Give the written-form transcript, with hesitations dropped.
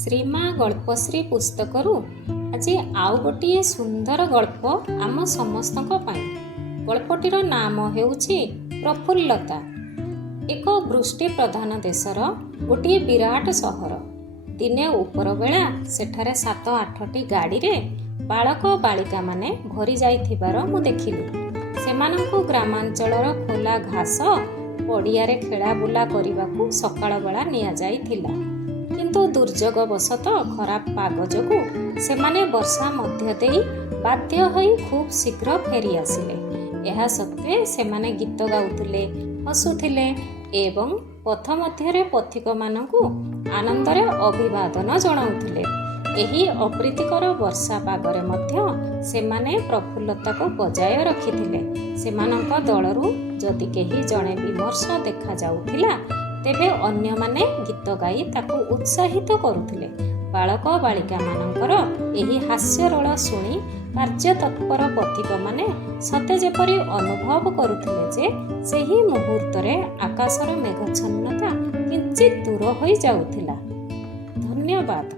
ଶ୍ରୀମା ଗଳ୍ପଶ୍ରୀ ପୁସ୍ତକରୁ ଆଜି ଆଉ ଗୋଟିଏ ସୁନ୍ଦର ଗଳ୍ପ ଆମ ସମସ୍ତଙ୍କ ପାଇଁ। ଗଳ୍ପଟିର ନାମ ହେଉଛି ପ୍ରଫୁଲ୍ଲତା। ଏକ ବୃଷ୍ଟି ପ୍ରଧାନ ଦେଶର ଗୋଟିଏ ବିରାଟ ସହର। ଦିନେ ଉପରବେଳା ସେଠାରେ 7-8ଟି ଗାଡ଼ିରେ ବାଳକ ବାଳିକାମାନେ ଭରି ଯାଇଥିବାର ମୁଁ ଦେଖିଲି। ସେମାନଙ୍କୁ ଗ୍ରାମାଞ୍ଚଳର ଖୋଲା ଘାସ ପଡ଼ିଆରେ ଖେଳାବୁଲା କରିବାକୁ ସକାଳ ବେଳା ନିଆଯାଇଥିଲା। କିନ୍ତୁ ଦୁର୍ଯୋଗବଶତଃ ଖରାପ ପାଗ ଯୋଗୁଁ ସେମାନେ ବର୍ଷା ମଧ୍ୟ ଦେଇ ବାଧ୍ୟ ହୋଇ ଖୁବ୍ ଶୀଘ୍ର ଫେରି ଆସିଲେ। ଏହା ସତ୍ତ୍ୱେ ସେମାନେ ଗୀତ ଗାଉଥିଲେ, ହସୁଥିଲେ ଏବଂ ପଥ ମଧ୍ୟରେ ପଥିକମାନଙ୍କୁ ଆନନ୍ଦରେ ଅଭିବାଦନ ଜଣାଉଥିଲେ। ଏହି ଅପ୍ରୀତିକର ବର୍ଷା ପାଗରେ ମଧ୍ୟ ସେମାନେ ପ୍ରଫୁଲ୍ଲତାକୁ ବଜାୟ ରଖିଥିଲେ। ସେମାନଙ୍କ ଦଳରୁ ଯଦି କେହି ଜଣେ ବିମର୍ଷ ଦେଖାଯାଉଥିଲା, ତେବେ ଅନ୍ୟମାନେ ଗୀତ ଗାଇ ତାକୁ ଉତ୍ସାହିତ କରୁଥିଲେ। ବାଳକ ବାଳିକାମାନଙ୍କର ଏହି ହାସ୍ୟରୋଳ ଶୁଣି କାର୍ଯ୍ୟତତ୍ପର ପଥିକମାନେ ସତେ ଯେପରି ଅନୁଭବ କରୁଥିଲେ ଯେ ସେହି ମୁହୂର୍ତ୍ତରେ ଆକାଶର ମେଘଚ୍ଛନ୍ନତା କିଞ୍ଚିତ୍ ଦୂର ହୋଇ ଯାଉଥିଲା। ଧନ୍ୟବାଦ।